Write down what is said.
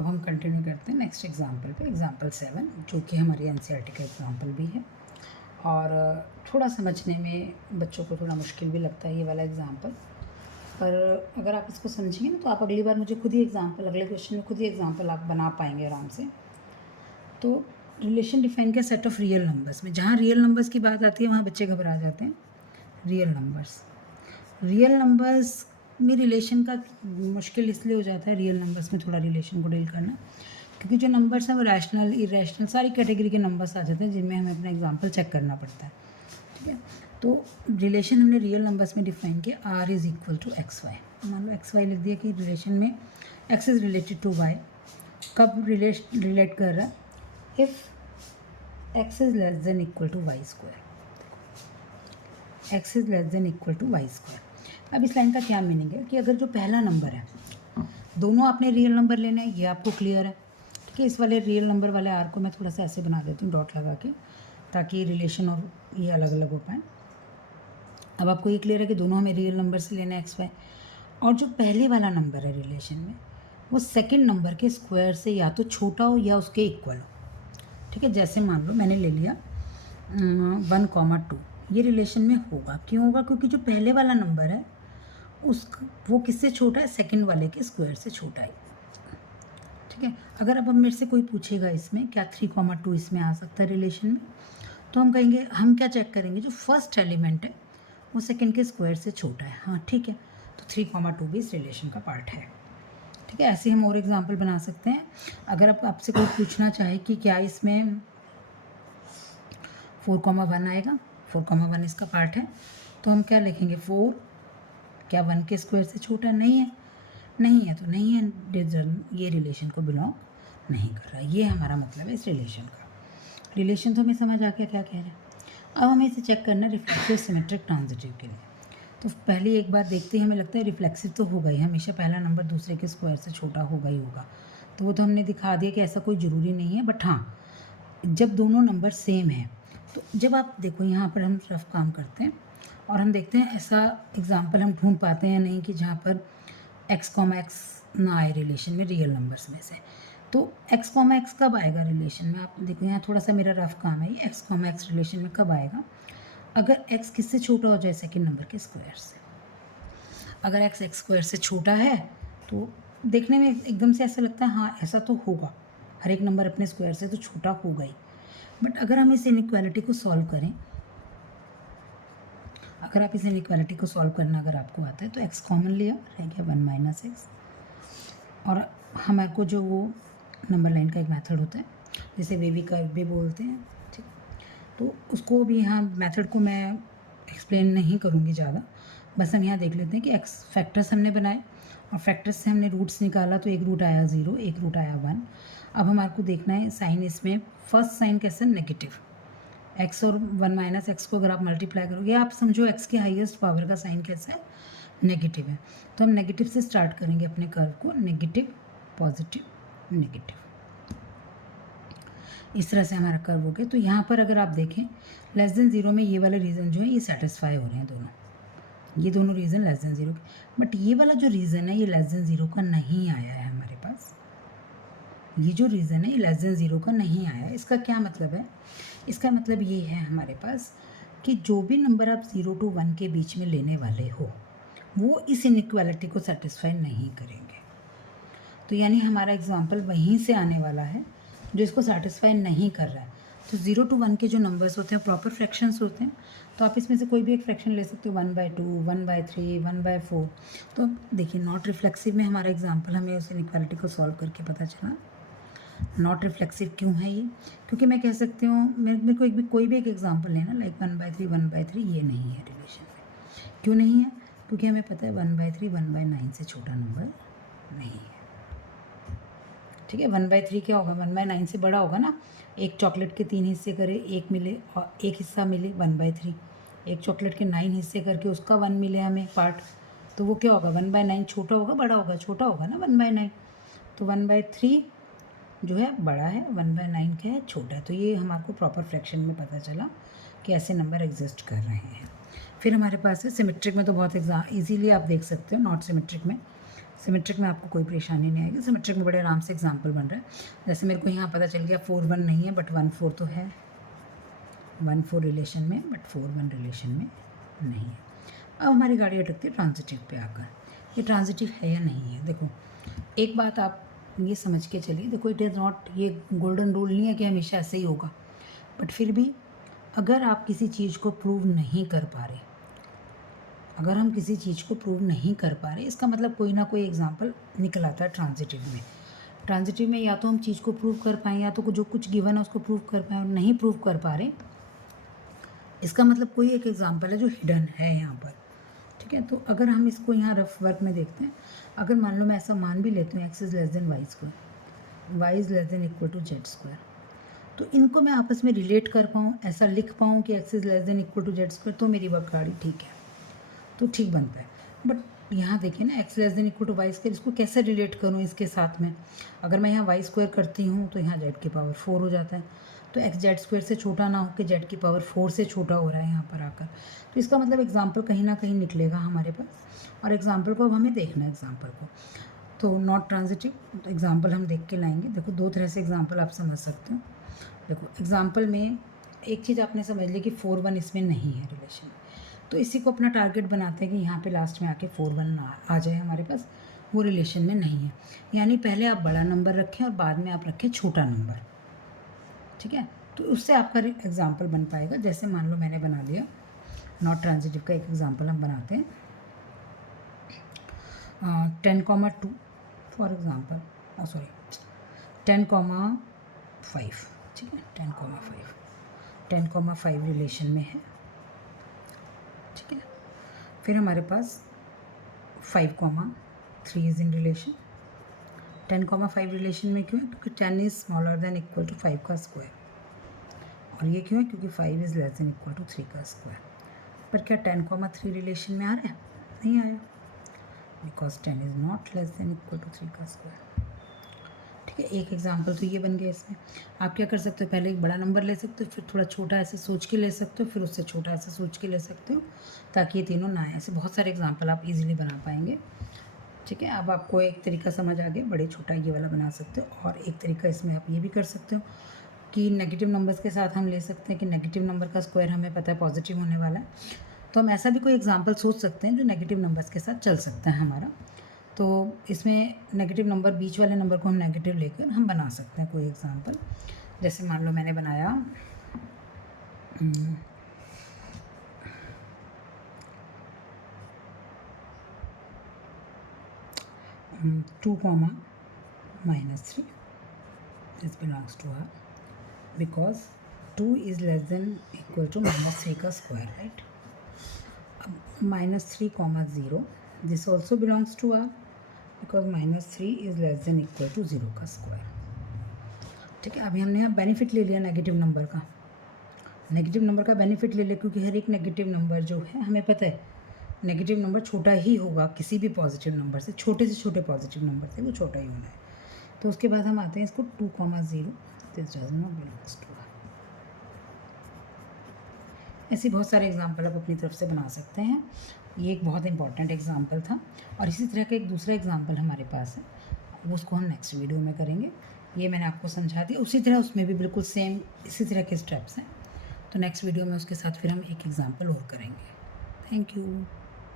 अब हम कंटिन्यू करते हैं नेक्स्ट एग्जाम्पल पे, एग्जाम्पल 7, जो कि हमारी एनसीईआरटी का एग्जाम्पल भी है और थोड़ा समझने में बच्चों को थोड़ा मुश्किल भी लगता है ये वाला एग्जाम्पल। पर अगर आप इसको समझेंगे ना तो आप अगली बार मुझे खुद ही एग्जाम्पल, अगले क्वेश्चन में खुद ही एग्जाम्पल आप बना पाएंगे आराम से। तो रिलेशन डिफाइन किया सेट ऑफ रियल नंबर्स में। जहाँ रियल नंबर्स की बात आती है वहाँ बच्चे घबरा जाते हैं। रियल नंबर्स में रिलेशन का मुश्किल इसलिए हो जाता है, रियल नंबर्स में थोड़ा रिलेशन को डील करना, क्योंकि जो नंबर्स हैं वो रैशनल, इरेशनल, सारी कैटेगरी के नंबर्स आ जाते हैं जिनमें हमें अपना एग्जाम्पल चेक करना पड़ता है। ठीक है, तो रिलेशन हमने रियल नंबर्स में डिफाइन किया, R is equal to X Y. मान लो एक्स वाई लिख दिया कि रिलेशन में X is related to Y. कब रिलेट कर रहा है? If X is less than equal to Y square, X is less than equal to Y square. अब इस लाइन का क्या मीनिंग है कि अगर जो पहला नंबर है, दोनों आपने रियल नंबर लेना है, ये आपको क्लियर है। ठीक है, इस वाले रियल नंबर वाले आर को मैं थोड़ा सा ऐसे बना देती हूँ डॉट लगा के, ताकि रिलेशन और ये अलग अलग हो पाए। अब आपको ये क्लियर है कि दोनों हमें रियल नंबर से लेना है एक्स वाई, और जो पहले वाला नंबर है रिलेशन में वो सेकंड नंबर के स्क्वायर से या तो छोटा हो या उसके इक्वल हो। ठीक है, जैसे मान लो मैंने ले लिया 1,2, ये रिलेशन में होगा। क्यों होगा? क्योंकि जो पहले वाला नंबर है वो किससे छोटा है? सेकंड वाले के स्क्वायर से छोटा है। ठीक है, अगर अब मेरे से कोई पूछेगा इसमें क्या 3,2 इसमें आ सकता है रिलेशन में, तो हम कहेंगे, हम क्या चेक करेंगे, जो फर्स्ट एलिमेंट है वो सेकंड के स्क्वायर से छोटा है। हाँ ठीक है, तो 3,2 भी इस रिलेशन का पार्ट है। ठीक है, ऐसे हम और एग्जाम्पल बना सकते हैं। अगर आप आपसे कोई पूछना चाहे कि क्या इसमें 4,1 आएगा, 4,1 इसका पार्ट है, तो हम क्या लिखेंगे, 4 क्या 1 के स्क्वायर से छोटा नहीं है? नहीं है तो नहीं है, ये रिलेशन को बिलोंग नहीं कर रहा। ये हमारा मतलब है इस रिलेशन का। रिलेशन तो हमें समझ आ गया क्या कह रहे हैं। अब हमें इसे चेक करना है रिफ्लेक्सिव, सिमेट्रिक, ट्रांजिटिव के लिए। तो पहले एक बार देखते ही हमें लगता है रिफ्लेक्सिव तो होगा ही, हमेशा पहला नंबर दूसरे के स्क्वायर से छोटा होगा ही होगा। तो वो तो हमने दिखा दिया कि ऐसा कोई ज़रूरी नहीं है, बट हाँ जब दोनों नंबर सेम हैं, तो जब आप देखो यहाँ पर हम रफ काम करते हैं और हम देखते हैं ऐसा एग्जाम्पल हम ढूंढ पाते हैं नहीं कि जहाँ पर x, ना आए रिलेशन में रियल नंबर्स में से। तो x, कब आएगा रिलेशन में? आप देखो यहाँ थोड़ा सा मेरा रफ काम है, ये x, रिलेशन में कब आएगा? अगर x किससे छोटा हो जाए? सेकेंड नंबर के स्क्वायर से। अगर x स्क्वायर से छोटा है तो देखने में एकदम से ऐसा लगता है हाँ ऐसा तो होगा, हर एक नंबर अपने स्क्वायर से तो छोटा होगा ही। बट अगर हम इस इनइक्वालिटी को सॉल्व करें, अगर आप इस इनइक्वालिटी को सॉल्व करना अगर आपको आता है, तो x कॉमन लिया, रह गया 1 - x, और हमारे को जो वो नंबर लाइन का एक मेथड होता है जिसे वेवी कर्व भी बोलते हैं। ठीक, तो उसको भी यहाँ मेथड को मैं एक्सप्लेन नहीं करूँगी ज़्यादा, बस हम यहाँ देख लेते हैं कि x फैक्टर्स हमने बनाए और फैक्टर्स से हमने रूट्स निकाला, तो एक रूट आया 0, एक रूट आया 1। अब हमारे को देखना है साइन, इसमें फर्स्ट साइन कैसा? नेगेटिव। x और 1 - x को अगर आप मल्टीप्लाई करोगे, आप समझो x की हाईएस्ट पावर का साइन कैसा है? नेगेटिव है। तो हम नेगेटिव से स्टार्ट करेंगे अपने कर्व को, नेगेटिव, पॉजिटिव, नेगेटिव, इस तरह से हमारा कर्व हो गया। तो यहाँ पर अगर आप देखें लेस देन 0 में ये वाले रीज़न जो है ये सेटिस्फाई हो रहे हैं दोनों, ये दोनों रीज़न लेस देन 0 के। बट ये वाला जो रीज़न है ये लेस देन 0 का नहीं आया है हमारे पास। ये जो रीज़न है ये लेस देन 0 का नहीं आया है। इसका क्या मतलब है? इसका मतलब ये है हमारे पास कि जो भी नंबर आप 0 to 1 के बीच में लेने वाले हो वो इस इनइक्वालिटी को सेटिस्फाई नहीं करेंगे। तो यानी हमारा एग्जाम्पल वहीं से आने वाला है जो इसको सेटिस्फाई नहीं कर रहा है। तो 0 to 1 के जो नंबर्स होते हैं प्रॉपर फ्रैक्शंस होते हैं, तो आप इसमें से कोई भी एक फ्रैक्शन ले सकते हो, 1/2, 1/3, 1/4। तो देखिए नॉट रिफ्लेक्सिव में हमारा एग्जाम्पल हमें उस इनइक्वालिटी को सॉल्व करके पता चला। नॉट रिफ्लेक्सिव क्यों है ये? क्योंकि मैं कह सकती हूँ, मेरे को कोई भी एक एग्जाम्पल लेना, लाइक 1/3, 1/3 ये नहीं है रिलेशन में। क्यों नहीं है? क्योंकि हमें पता है 1/3 1/9 से छोटा नंबर नहीं है। ठीक है, 1/3 क्या होगा? 1/9 से बड़ा होगा ना। एक चॉकलेट के 3 हिस्से करे, एक मिले और एक हिस्सा मिले 1/3। एक चॉकलेट के 9 हिस्से करके उसका 1 मिले हमें पार्ट, तो वो क्या होगा? 1/9 छोटा होगा बड़ा होगा? छोटा होगा ना 1/9। तो 1/3 जो है बड़ा है, 1/9 क्या है? छोटा है। तो ये हमारे प्रॉपर फ्रैक्शन में पता चला कि ऐसे नंबर एग्जिस्ट कर रहे हैं। फिर हमारे पास है सिमेट्रिक में, तो बहुत ईजीली आप देख सकते हो। नॉट सिमेट्रिक में सिमेट्रिक में आपको कोई परेशानी नहीं आएगी, सिमेट्रिक में बड़े आराम से एग्जाम्पल बन रहा है। जैसे मेरे को यहाँ पता चल गया 4-1 नहीं है बट 1-4 तो है, 1-4 रिलेशन में बट 4-1 रिलेशन में नहीं है। अब हमारी गाड़ी अटकती है ट्रांजिटिव पे आकर, ये ट्रांजिटिव है या नहीं है। देखो एक बात आप ये समझ के चलिए, देखो इट इज़ नॉट, ये गोल्डन रूल नहीं है कि हमेशा ऐसे ही होगा, बट फिर भी अगर आप किसी चीज़ को प्रूव नहीं कर पा रहे, अगर हम किसी चीज़ को प्रूव नहीं कर पा रहे, इसका मतलब कोई ना कोई एग्जांपल निकल आता है ट्रांजिटिव में। ट्रांजिटिव में या तो हम चीज़ को प्रूव कर पाएँ, या तो जो कुछ गिवन है उसको प्रूव कर पाएँ, और नहीं प्रूव कर पा रहे, इसका मतलब कोई एक एग्जांपल है जो हिडन है यहाँ पर। ठीक है, तो अगर हम इसको यहाँ रफ वर्क में देखते हैं, अगर मान लो मैं ऐसा मान भी लेती हूँ X is less than Y square, Y is less than equal to Z square, तो इनको मैं आपस में रिलेट कर पाऊँ, ऐसा लिख पाऊँ कि X is less than equal to Z square, तो मेरी गाड़ी ठीक है, तो ठीक बनता है। बट यहाँ देखिए ना, X less than equal to Y square, इसको कैसे रिलेट करूँ इसके साथ में। अगर मैं यहाँ वाई स्क्वायर करती हूँ तो यहाँ जेड की पावर 4 हो जाता है, तो एक्स जेड स्क्वायर से छोटा ना हो कि जेड की पावर 4 से छोटा हो रहा है यहाँ पर आकर, तो इसका मतलब एग्जाम्पल कहीं ना कहीं निकलेगा हमारे पास। और एग्जाम्पल को अब हमें देखना है, एग्जाम्पल को तो नॉट ट्रांजिटिव, तो एग्जाम्पल हम देख के लाएंगे। देखो दो तरह से एग्जाम्पल आप समझ सकते हो। देखो एग्जाम्पल में एक चीज़ आपने समझ ली कि 4-1 इसमें नहीं है रिलेशन, तो इसी को अपना टारगेट बनाते हैं कि यहाँ पे लास्ट में आके 4-1 आ जाए हमारे पास, वो रिलेशन में नहीं है। यानी पहले आप बड़ा नंबर रखें और बाद में आप रखें छोटा नंबर, ठीक है, तो उससे आपका एग्जाम्पल बन पाएगा। जैसे मान लो मैंने बना लिया नॉट ट्रांजिटिव का एक एग्जाम्पल हम बनाते हैं, 10,2 फॉर एग्जाम्पल, सॉरी 10,5, ठीक है, 10,5 रिलेशन में है, ठीक है। फिर हमारे पास 5,3 इज़ इन रिलेशन। 10,5 रिलेशन में क्यों है? क्योंकि 10 is smaller than equal to 5 का स्क्वायर, और ये क्यों है? क्योंकि 5 is less than equal to 3 का स्क्वायर। पर क्या 10,3 रिलेशन में आ रहा है? नहीं आया, because 10 is not less than equal to 3 का स्क्वायर। ठीक है, एक एग्जाम्पल तो ये बन गया। इसमें आप क्या कर सकते हो, पहले एक बड़ा नंबर ले सकते हो, फिर थोड़ा छोटा ऐसे सोच के ले सकते हो, फिर उससे छोटा ऐसे सोच के ले सकते हो, ताकि ये तीनों ना आए। ऐसे बहुत सारे एग्जाम्पल आप इजीली बना पाएंगे। ठीक है, अब आपको एक तरीका समझ आ गया, बड़े छोटा ये वाला बना सकते हो। और एक तरीका इसमें आप ये भी कर सकते हो कि नेगेटिव नंबर्स के साथ हम ले सकते हैं कि नेगेटिव नंबर का स्क्वायर हमें पता है पॉजिटिव होने वाला है, तो हम ऐसा भी कोई एग्जाम्पल सोच सकते हैं जो नेगेटिव नंबर्स के साथ चल सकता है हमारा। तो इसमें नेगेटिव नंबर, बीच वाले नंबर को हम नेगेटिव लेकर हम बना सकते हैं कोई एग्जांपल। जैसे मान लो मैंने बनाया 2,-3, this belongs to R because 2 is less than equal to -3 का स्क्वायर, राइट। अब -3,0, this also belongs to R because -3 is less than equal to 0 का स्क्वायर। ठीक है, अभी हमने यहाँ बेनिफिट ले लिया नेगेटिव नंबर का, नेगेटिव नंबर का बेनिफिट ले लिया, क्योंकि हर एक नेगेटिव नंबर जो है हमें पता है नेगेटिव नंबर छोटा ही होगा किसी भी पॉजिटिव नंबर से, छोटे से छोटे पॉजिटिव नंबर से वो छोटा ही होना है। तो उसके बाद हम आते हैं इसको 2,0, this does not belongs to R। ऐसे बहुत सारे एग्जाम्पल आप अपनी तरफ से बना सकते हैं। ये एक बहुत इंपॉर्टेंट एग्जाम्पल था, और इसी तरह का एक दूसरा एग्जाम्पल हमारे पास है, उसको हम नेक्स्ट वीडियो में करेंगे। ये मैंने आपको समझा दिया, उसी तरह उसमें भी बिल्कुल सेम इसी तरह के स्टेप्स हैं। तो नेक्स्ट वीडियो में उसके साथ फिर हम एक एग्जाम्पल और करेंगे। Thank you.